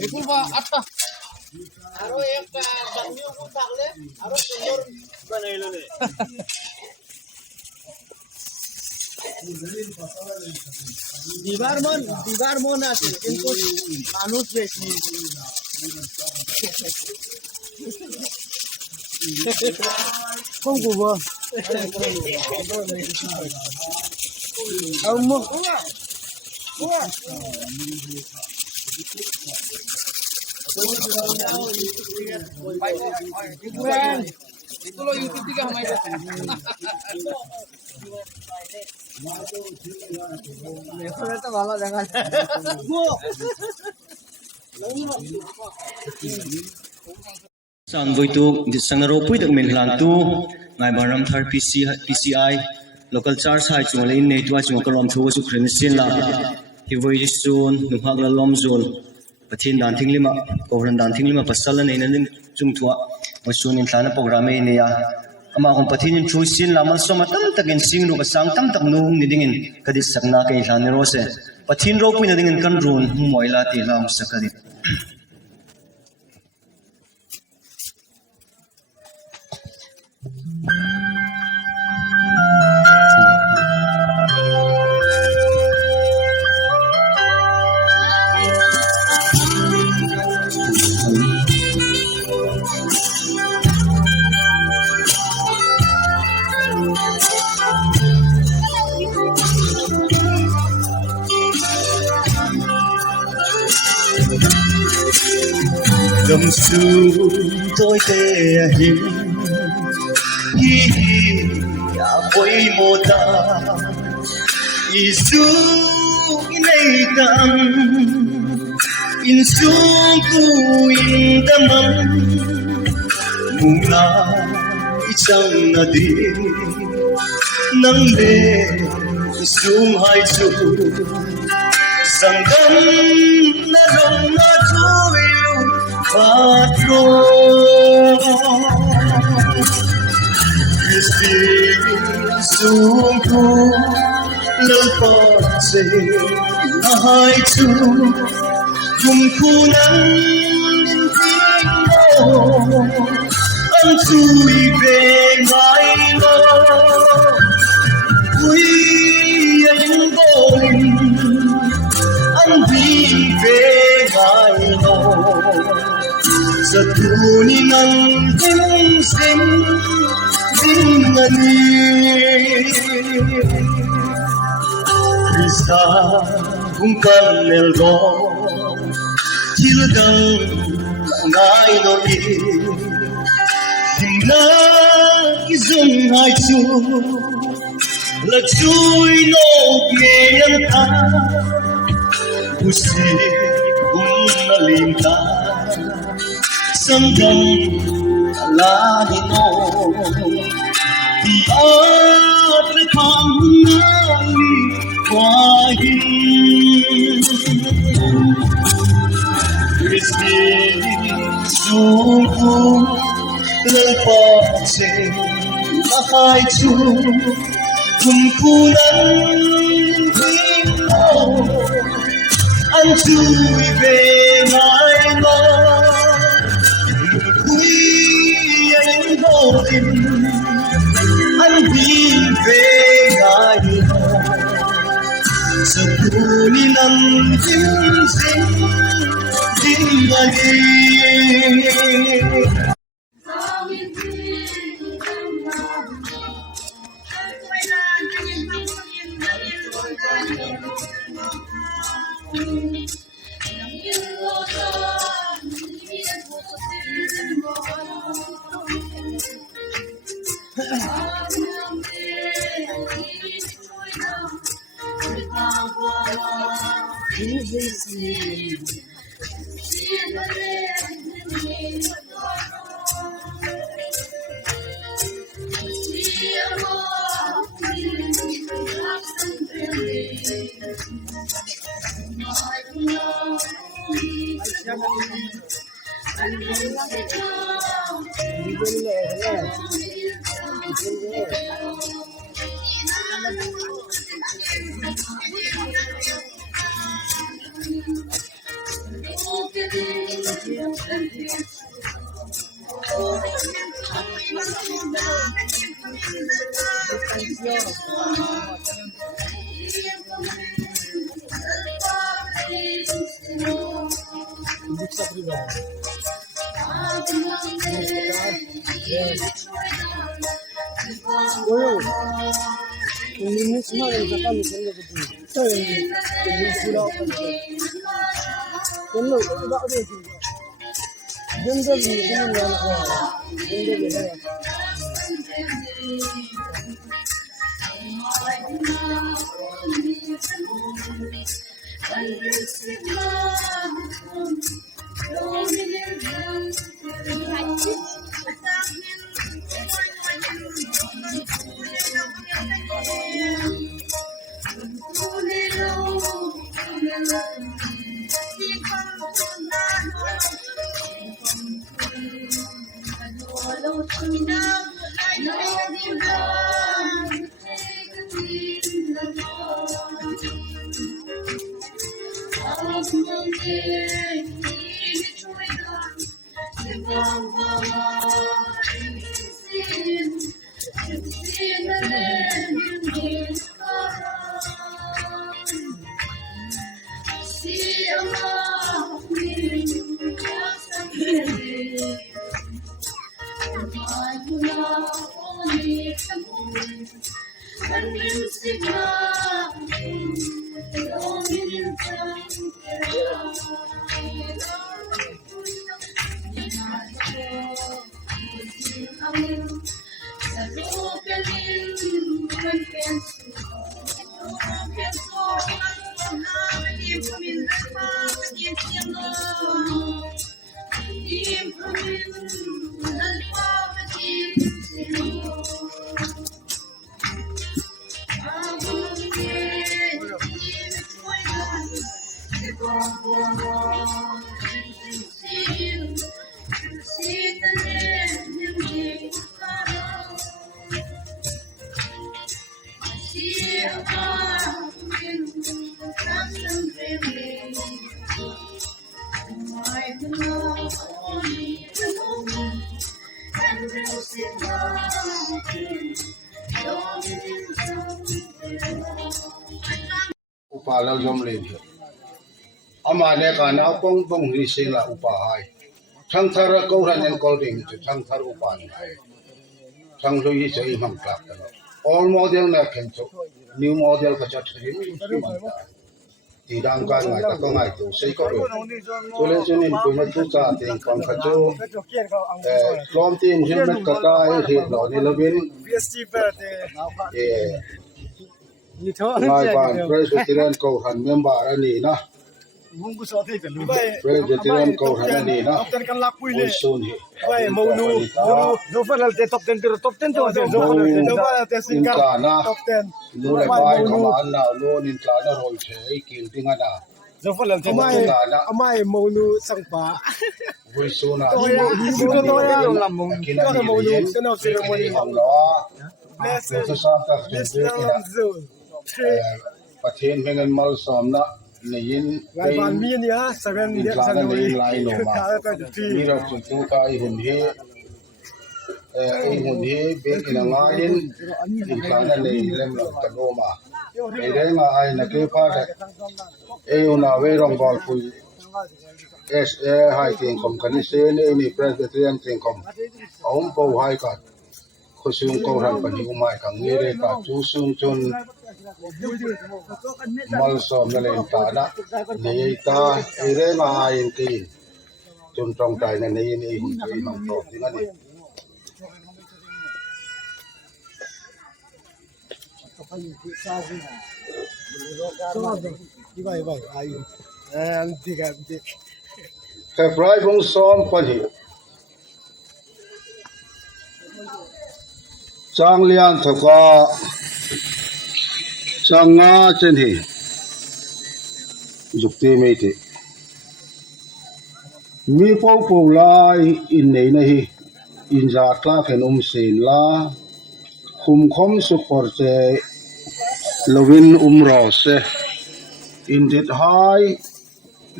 বিপুল বা আটটা আরো এক বানিও কো থাকলে আরো সুন্দর বানাইলো রে দিবার মন আছে কিন্তু মানুষ বেশি কোন করবো YouTube থেকে हमारे তো ভালো দেখা sang voi tu sangaro pui dak men hlan tu ngai baram thar PCI local charge hai chung le nei tu chung kalom thu chu khrin sin la hi voi ri sun nu hak la lom zol pathin dan thing lima ko ran dan thing lima pasal nei nan chung thua ma sun in thana program e ne ya ama kon pathin in chui sin lamal so ma tam takin sing ru ka sang tam tak nu ni dingin kadis sakna ke hlan ro se pathin ro pui na dingin kan run moila ti lam sakadi dầm su tôi tê hình hi hi ya boi mô ta isu inay tam in sung ku in damam muna ichang na di nang le isung hai chu sangam na rong na chui patron Christi sung ku lal pa se na hai chu kum ku nan mo ang chui ve ngai lo ui anh bồi anh đi về ngai lo giật ni ngang dinh dinh dinh ani Krista kung kanel ro tilgang ngai no ni na izung hai chu la chui no bien ta usi na lim ta sangam la hi no ti at kham nai kwa hi Christi su lal pa se la hai chu kum kulan hin mo an chui về ngai lo ui anh vô tình anh đi về ngai lo giờ tu ni nằm dinh dinh dinh đi Thank you. Ini semua yang kita kami sendiri betul. Saya ini pulau Hello, coba ada tu. Jengkel ni, jengkel ni. Upalau jom leh. Amane kana pong pong risila upahai. Sang thara kauran yang kolding itu sang thar upan hai. Sang lui jai ham klak kana. All model na kenco. New model ka chat rim manta. Tidang kan ngai ta ko ngai tu sei ko. Tole chunin puma tu cha teng pang ka chu. Klom tim hin met ka ka ai ri lo ni lovin. Ngai ban president ko han member ani na. President ko han ani na. Soon he. Mau nu final top 10 pero top 10 tu ada. Top 10. Nu le bai kama na nu nin tla na roi che kil tinga na. Amai mau nu sangpa. Vui soon na. Kina mau nu kena ceremony lo. Sa sa ta Pathen mengan mal som na nein Ban mi ni ha 7 January. Ni ra chu tu ka I hun he be ina ngain in kana nei lem lo ta no ma e re nga ai na ke pa da una we rong bol pu hai ting kom kan se ni president ting kom om po hai ka khosung ko ran pa ni umai kang ni re ka chu sung chun mal som na len ta na nei ta ire ma in tin chun trong tai na nei ni hun chei mang to tin ani Ibai ayu tiga February bung som pa ni Chang lian thoka changa chen hi jukti mei ti mi pau pau lai in nei na hi in za tla khen sin la khum khom su por che lovin ro se in dit hai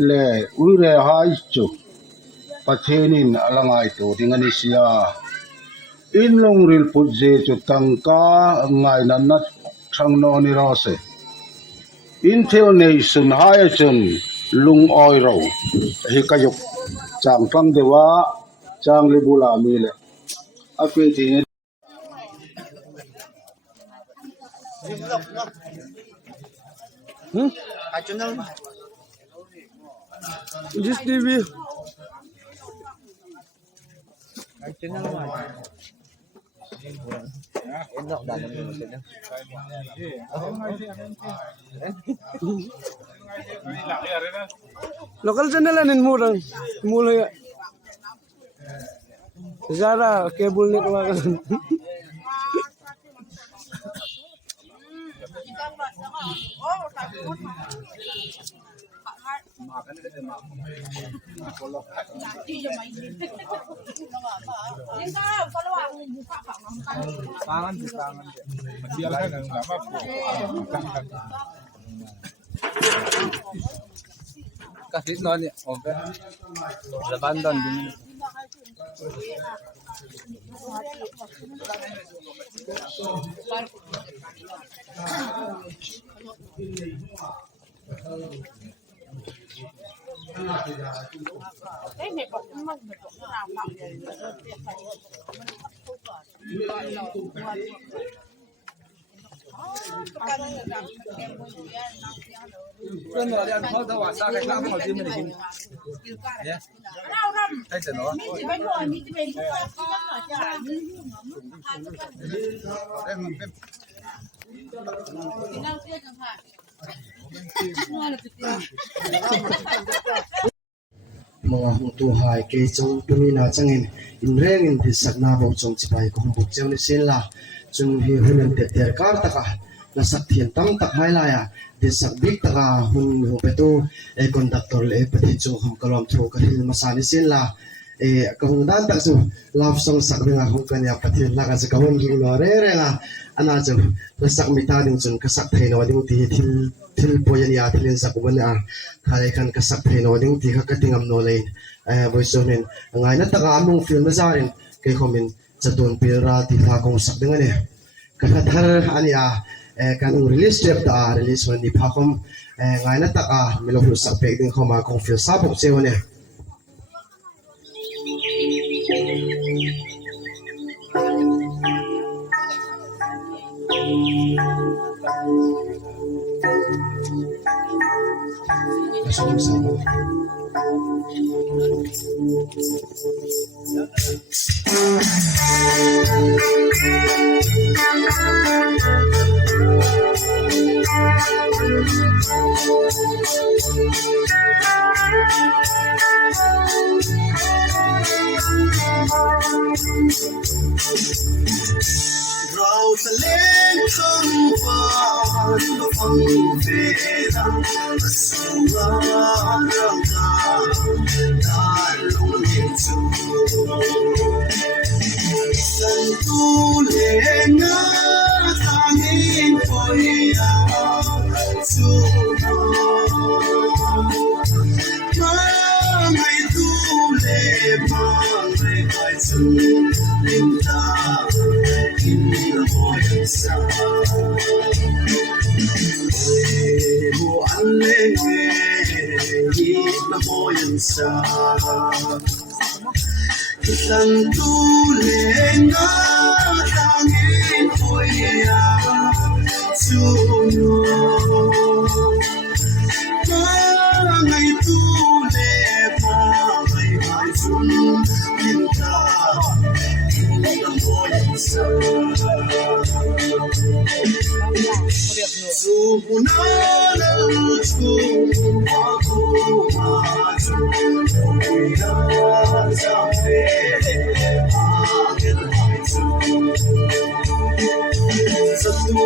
le u re hai chu pathenin alangai to dingani sia in long ril put je chu tangka ngai nan na thang no ni ro se in thil nei sun hai chun lung oi ro hi ka yuk chang tang dewa chang li bula mi le a pe ti ni This TV. Local channel anin murang mulai Zara cable network. Kasih nol ya, oke. Depan don gini. Cái này là thao thao sa cái làm họ chim mình nhé. Thấy chưa nó? mga hutu hai ke chong tumina changin in reng in thisak na bo chong chipai ko buk cheu ni sela chung hi hulen te ter kar taka na sak thian tam tak hai la ya disak big taka hun ho petu e conductor le pati chu hom kalom thro ka hil masani sela e ka hung dan tak su love song sak ringa hung kan ya pati la ka ka hon ging lo re re nga ana chu la sak mi ta ding chun ka sak thai no ding ti thil poyan ya thilin sak ban a khai kan ka sak thai no ding ti ka tingam no lein voiceomen ngai na taka among film na zarin kay khomin chatun pilra ti tha kong sak ding ani ka thar ania kan release trip da release when di phakom ngai na taka melo hu sak pe ding khoma kong film sa bok cheu ne Rau ta lên không phai không về rằng sunga rang ta lung nhìn chung san tu lên na ta nhìn phơi à chu ngày tu lệ mang về hai chân linh ta in the morning sun. Mo anlenge in the morning sun. Ilan tu lenga tangin hoya chuno. Mangai tu le mangai mai chun inta in the morning sun. Suhunana aku maju ya sampai akhir hayat satu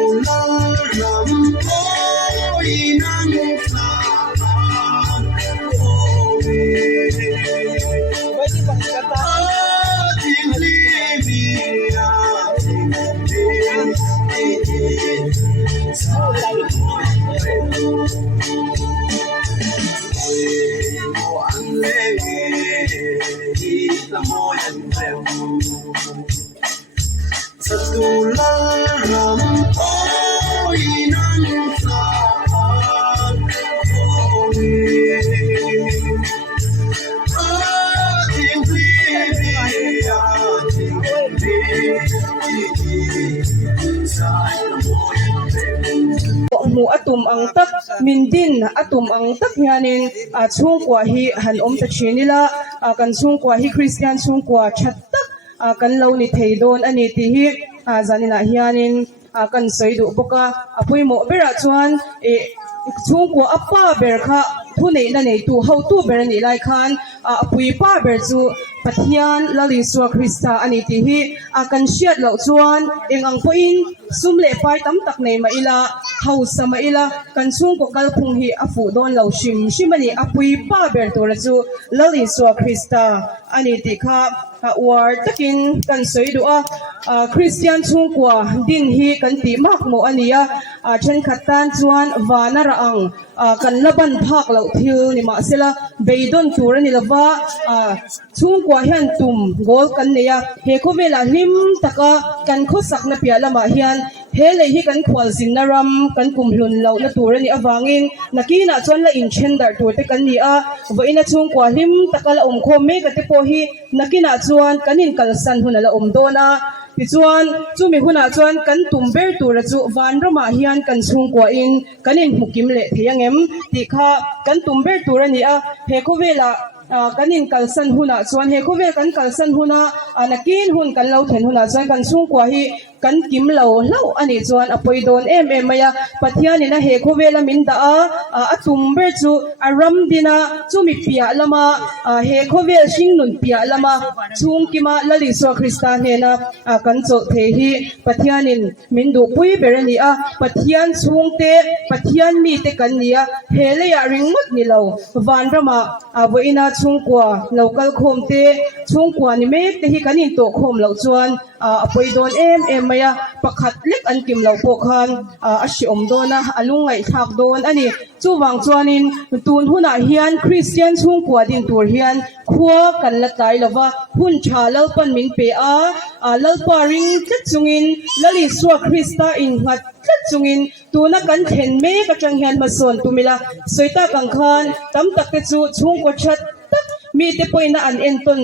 lam inang flaman mu atum ang tak min din atum ang tak hianin chung kwa hi han ta chinila kan chung kwa hi Christian chung kwa that tak kan lo ni theidon ani ti hi zanina hianin kan soidu boka apui mo bera chuan chung kwa apa ber kha thu nei na nei tu how tu ber ni lai khan apui pa ber chu pathian lali suwa Krista ani ti hi kan shiat lo chuan engang po in sumle pai tam tak nei ma ila hausa ma ila kan chung ko kalphung hi afu don lo shimani apui pa ber to ra chu lali suwa Krista ani ti kha war takin kan soidu Christian chung kwa din hi kan ti mak mo ania chen khatan chuan wana ra ang kan laban phak lo thil ni ma sela beidon tur ni lawa chung kwa hian tum gol kan neya he ko vela him taka kan kho sakna pia lama hian he le hi kan khwal zin naram kan kum hlun lo na tur ni awangin nakina chon la in chendar tur te kan ni voina chung kwa him taka la kho me ka te po hi nakina chuan kanin kalsan huna la dona ti chuan chumi huna chuan kan tumber tur chu van rama hian kan chung kwa in kanin hukim le thiangem ti kha kan tumber tur ani he ko vela kanin kalsan huna chuan he ko ve kan kalsan huna nakin hun kan lo then huna chuan kan chung kwa hi kan kim lo ani chuan apoi don em maya pathian ina he ko vela min da atumber chu aram dina chumi pia lama he ko ve sing nun pia lama chung kima lali so Krista hena kan cho the hi pathianin min du pui berani pathian chungte pathian mi te kan nia hele ya ringmut ni lo van rama voina chungkwa local khomte chungkwa ni me te hi kanin to khom lo chuan apoi don em maya pakhat lek an kim lo po khan ashi dona alungai thak don ani chuwang chuanin tun huna hian Christian chungkwa din tur hian khua kan la tai lova hun tha lo pan min pe lalpa ring chungin lali suwa Krista in ngat chungin tuna kan then me ka chang hian mason tumila soita kang khan tam tak te chu chungkwa chat mi te poina an enton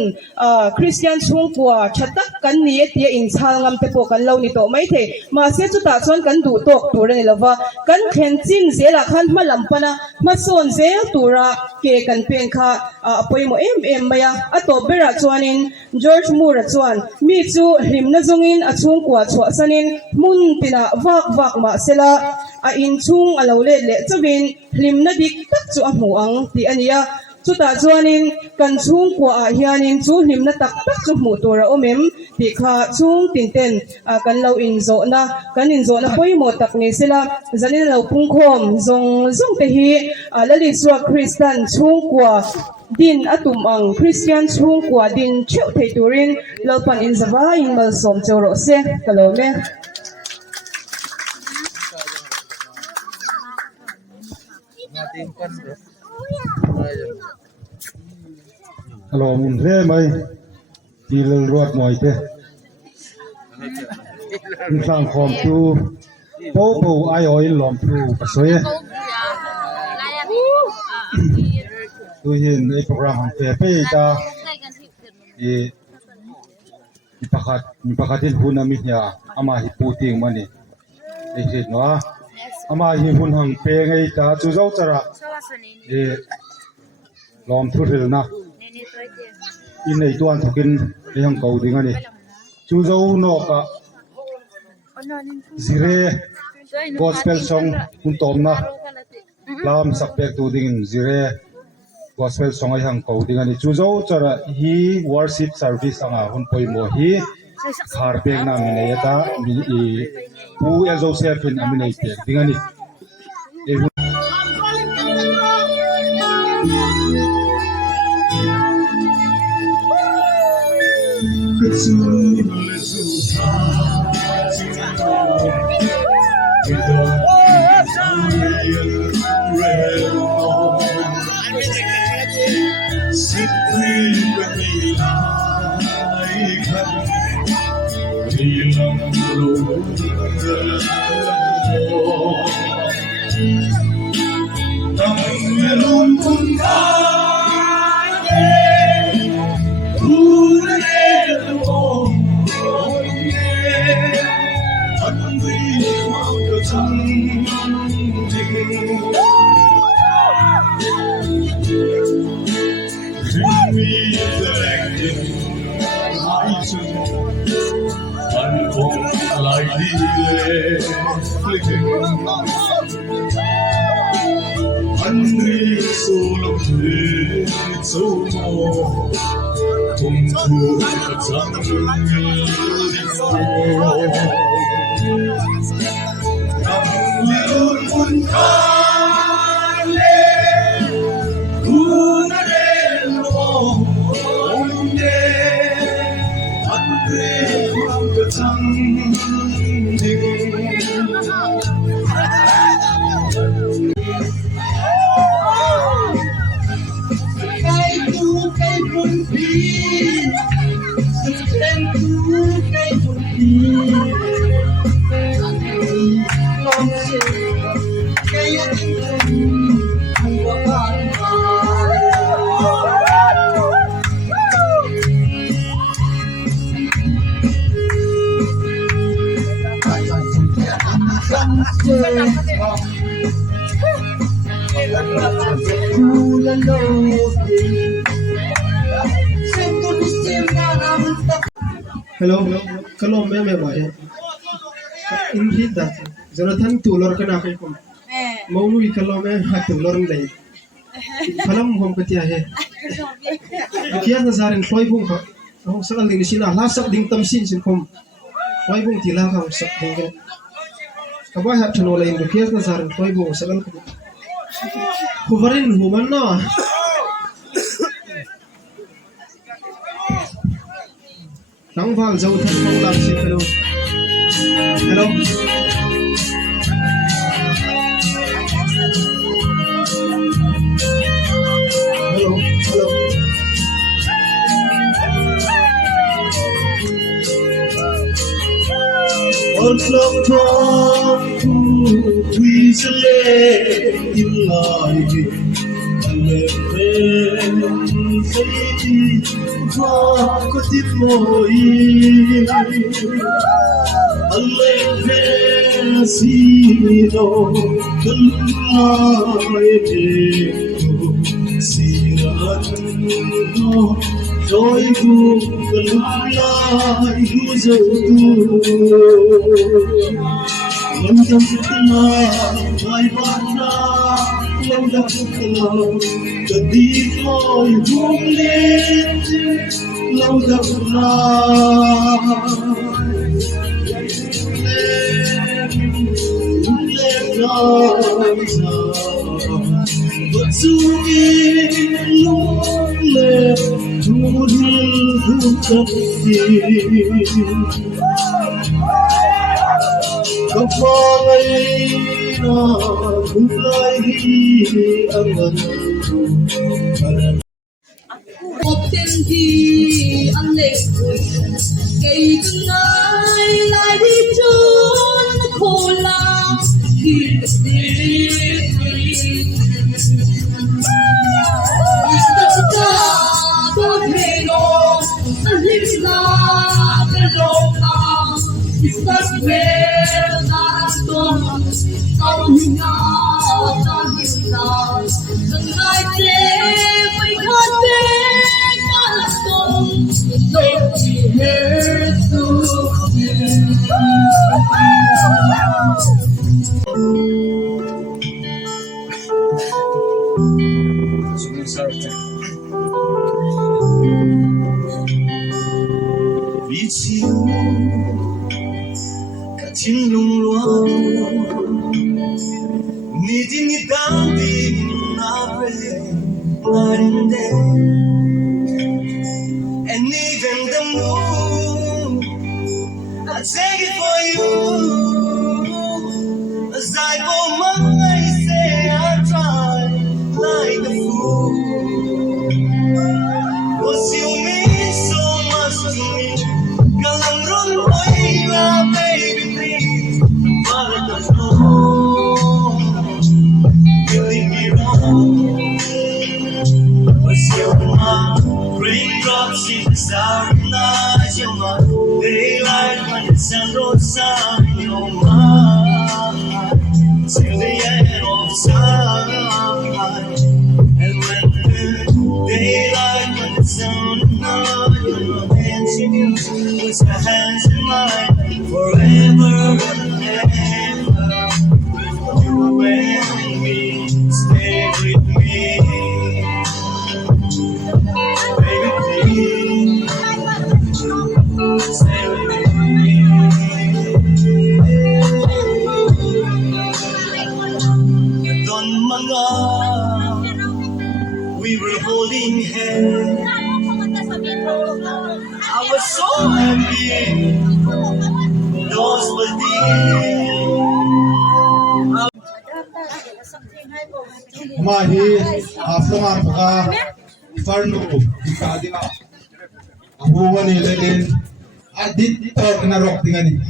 Christian chungkwa chatak kan ni tia in changam te po kan lo ni to mai the ma se chu ta chon kan du tok tur ni lova kan khen chin zela khan malam pana ma son zel tura ke kan pen kha apoi mo em maya ato bera chuanin George Moore chuan mi chu hrimna zongin a chungkwa chwa sanin mun tina wak ma sela in chung alo le chawin hrimna dik tak chu a hmu ang ti ania chuta chuanin kan chung kwa hianin chu hlimna tak chu hmu tura omem ti kha chung tinten kan lo in zo na kan in zo na poimo tak ni sila zanin lo pungkhom zong te hi lali suwa Christian chung kwa din atum ang Christian chung kwa din cheu thei turin lo pan in zawa in mal som choro se kalome Alo min re mai tilal ruat moi te in sang khom tu po ai oi lom tu pasoi tu hin ei program pe ta i pakhatin hun ami nya ama hi puting mani ei he no ama hi hun hang pe ngai ta chu zo chara lom thu ril na in nei tuan thokin lehang ko ding ani chu zo no ka zire gospel song hun tom na lam sakpek tu ding zire gospel song ai hang ko ding ani chu zo chara hi worship service anga hun poi mo hi khar pek na mi nei ta mi pu el joseph in ami nei pek ding ani Hãy subscribe cho kênh Ghiền Mì Gõ để không bỏ lỡ anh không lại đi lên anh đi sâu lòng thuyền sâu mò cùng thu trăng liêu buồn ca lên buồn lên lo anh đi không có trăng cây tu cây buồn đi lên tu cây buồn đi ngon cây của bạn Hello, kalau मैं भाई इन ही दा जरा थन तुलर का ना कहीं कम मौलू ही kalau मैं हाथ तुलर नहीं फलम हम कतिया है किया नज़ारे फ्लोई बुंग का हम सकल दिन सिना ला sak ding tam sin sin kom फ्लोई बुंग तिला का sak ding का कब हाथ चलो लाइन को किया नज़ारे फ्लोई बुंग सकल हुवरिन हुवन ना nang vang zau than mong lam si hello hello hello hello on lòng thong quy sẽ lên in lại lên bên dây hoa có tiếng môi anh lên bên xì đồ cơn lại đêm xì ra nó rồi cùng cơn lại lu dấu tu lần dòng là hai bạn na lâu đã lâu cần đi thôi buông lên lâu đã lên nói giờ vẫn du luôn lên thu thật không có ai nào cũng lại anh một tên thì ăn lệ cây từng ai lại đi trốn khổ lao khi đi tất cả có thể đâu anh linh là cái lòng nào tất về ta tuần sau nhau ta hiểu là từng ai thế phải khát thế cả tuần đâu chỉ hết tu vì chiều cả thiên lung loa ni tin ni tan tin na về one day and even the moon I take it for you as I go my say I try like a fool 'cause you mean so much to me kalang run boy la baby please but I don't know you leave me wrong 'cause you're my raindrops in the starry night you're my daylight when the sun goes down you're mine till the end Mahi after ka farno kadinga abuwa ni leden adit tor na rock tingani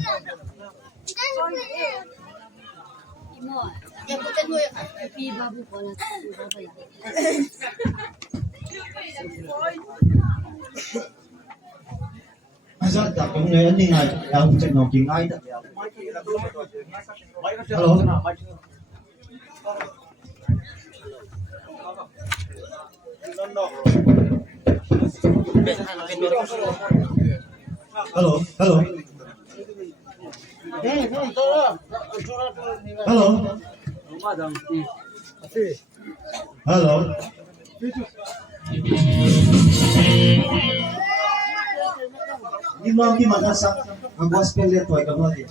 Asa tak kung ngayon ni ngay daw check no king ay ta. Hello. Hello, hello. Hello. Hello. Di mo ki magasak ang gospel dito ay kamo di.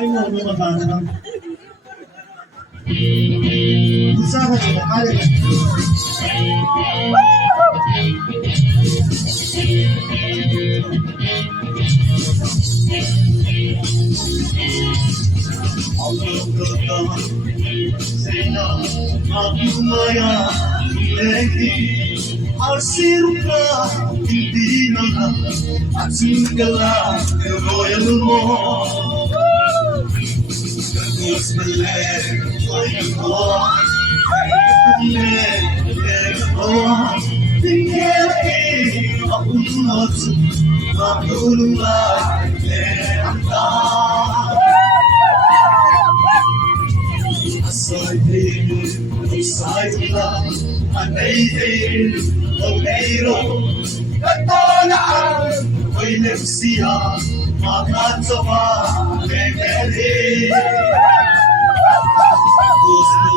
Ay mo magana. Usaha sa kale. Arsiruka hindi na at singala royal mo Kagos maleg ay ako Maleg ako Tingkeli ako not Matulungay Lemta Aside lang Anayhin Pagmayro Katonaan Ko'y nagsiya Makatsama Memeli Gusto